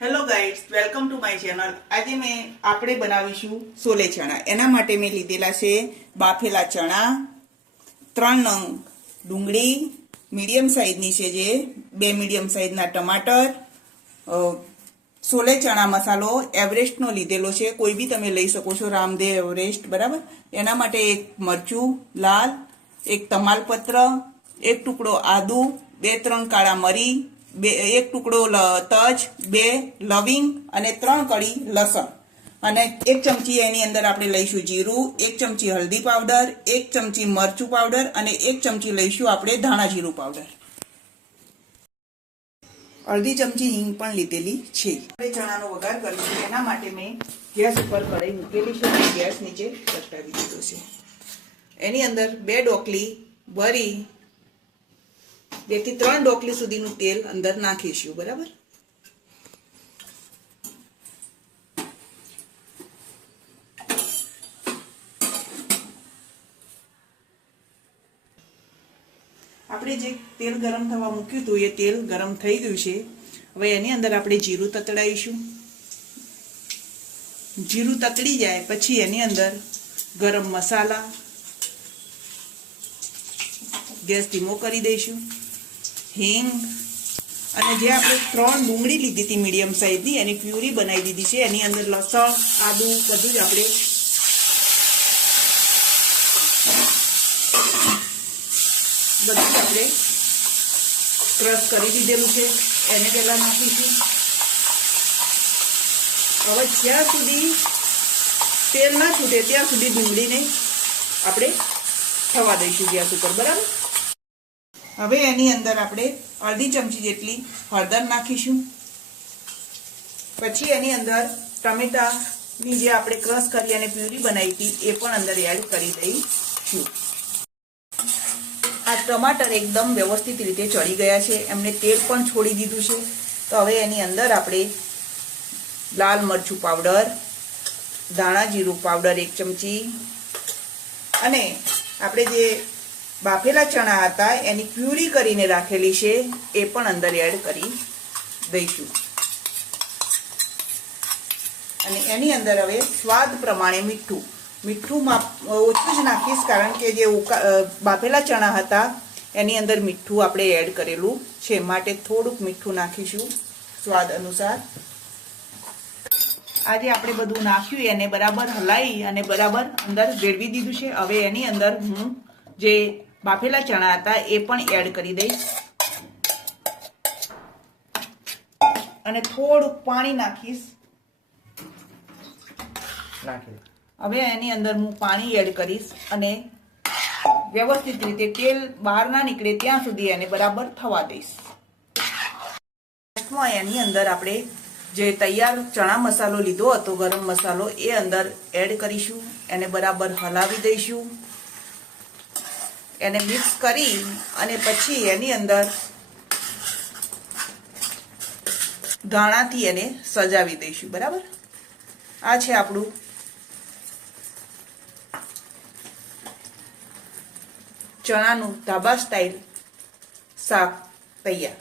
Hello guides, welcome to my channel. આજે આપણે બનાવીશું સોલે ચણા। એના માટે મેં લીધેલા છે બાફેલા ચણા, 3 નંગ ડુંગળી મીડિયમ સાઈઝની છે, જે 2 મીડિયમ સાઈઝના ટમાટર, સોલે ચણા મસાલો એવરેસ્ટનો લીધેલો છે, કોઈ બી તમે લઈ શકો છો, રામદેવ એવરેસ્ટ, બરાબર। એના માટે એક મરચું લાલ, એક તમાલપત્ર, એક ટુકડો આદુ, 2-3 કાળા મરી, એક ટુકડો તજ, 2 લવિંગ અને 3 કળી લસણ, અને 1 ચમચી એની અંદર આપણે લઈશું જીરું, 1 ચમચી હલ્દી પાવડર, 1 ચમચી મરચું પાવડર અને 1 ચમચી લઈશું આપણે ધાણા જીરું પાવડર, અડધી ચમચી હિંગ પણ લીધેલી છે। આપણે ચણાનો વઘાર કરીશું, એના માટે મેં ગેસ ઉપર કઢાઈ મૂકેલી છે અને ગેસ નીચે સટકાવી દીધો છે। એની અંદર 2 ડોકલી ભરી 2 થી 3 ડોકલી સુધીનું તેલ અંદર નાખીશું, બરાબર। આપણે જે તેલ ગરમ થવા મૂક્યું હતું એ તેલ ગરમ થઈ ગયું છે। હવે એની અંદર આપણે જીરું તતડાવીશું। જીરું તતડી જાય પછી એની અંદર ગરમ મસાલા, ગેસ ધીમો કરી દઈશું, હિંગ, અને જે આપણે 3 ડુંગળી લીધી હતી મીડિયમ સાઈઝની, એની પ્યુરી બનાવી દીધી છે। એની અંદર લસણ, આદુ બધું જ આપણે ક્રશ કરી દીધેલું છે, એને પહેલા નાખીશું। હવે જ્યાં સુધી તેલ ના છૂટે ત્યાં સુધી ડુંગળીને આપણે થવા દઈશું ગેસ ઉપર, બરાબર। હવે એની અંદર આપણે અડધી ચમચી જેટલી હળદર નાખીશું। પછી એની અંદર ટમેટાની જે આપણે ક્રશ કરી અને પ્યુરી બનાવી હતી એ પણ અંદર એડ કરી દઈશું। આ ટમાટર એકદમ વ્યવસ્થિત રીતે ચડી ગયા છે, એમને તેલ પણ છોડી દીધું છે। તો હવે એની અંદર આપણે લાલ મરચું પાવડર, ધાણા જીરું પાવડર 1 ચમચી, અને આપણે જે બાફેલા ચણા હતા એની પ્યુરી કરીને રાખેલી છે એ પણ અંદર એડ કરી દઈશું। અને એની અંદર હવે સ્વાદ પ્રમાણે મીઠું ઓછું જ નાખીશ, કારણ કે જે બાફેલા ચણા હતા એની અંદર મીઠું આપણે એડ કરેલું છે, માટે થોડુંક મીઠું નાખીશું સ્વાદ અનુસાર। આજે આપણે બધું નાખ્યું એને બરાબર હલાવી અને બરાબર અંદર ભેળવી દીધું છે। હવે એની અંદર હું જે બાફેલા ચણા હતા એ પણ એડ કરી દઈશ અને થોડુંક પાણી નાખીશ। હવે એની અંદર હું પાણી એડ કરીશ અને વ્યવસ્થિત રીતે તેલ બહાર ના નીકળે ત્યાં સુધી એને બરાબર થવા દઈશ। એની અંદર આપણે જે તૈયાર ચણા મસાલો લીધો હતો, ગરમ મસાલો, એ અંદર એડ કરીશું, એને બરાબર હલાવી દઈશું, એને મિક્સ કરી અને પછી એની અંદર ધાણાથી એને સજાવી દઈશું, બરાબર। આ છે આપણું ચણાનું ધાબા સ્ટાઇલ શાક તૈયાર।